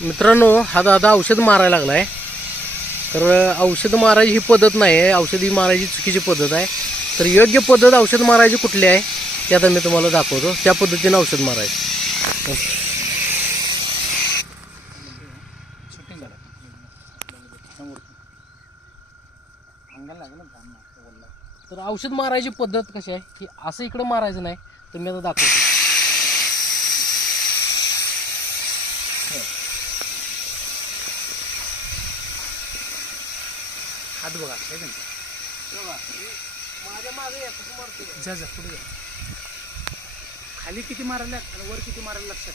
मित्रांनो, हा दादा औषध मारायला लागलाय. तर औषध मारायची ही पद्धत नाही आहे, औषधी मारायची चुकीची पद्धत आहे. तर योग्य पद्धत औषध मारायची कुठली आहे ते आता मी तुम्हाला दाखवतो. त्या पद्धतीने औषध मारायचं. तर औषध मारायची पद्धत कशी आहे की असं इकडं मारायचं नाही, तर मी आता दाखवतो. हात बघा माझ्या मागे या, कसं मारतो जा पुढे जा. खाली किती मारायला आणि वर किती मारायला लक्षात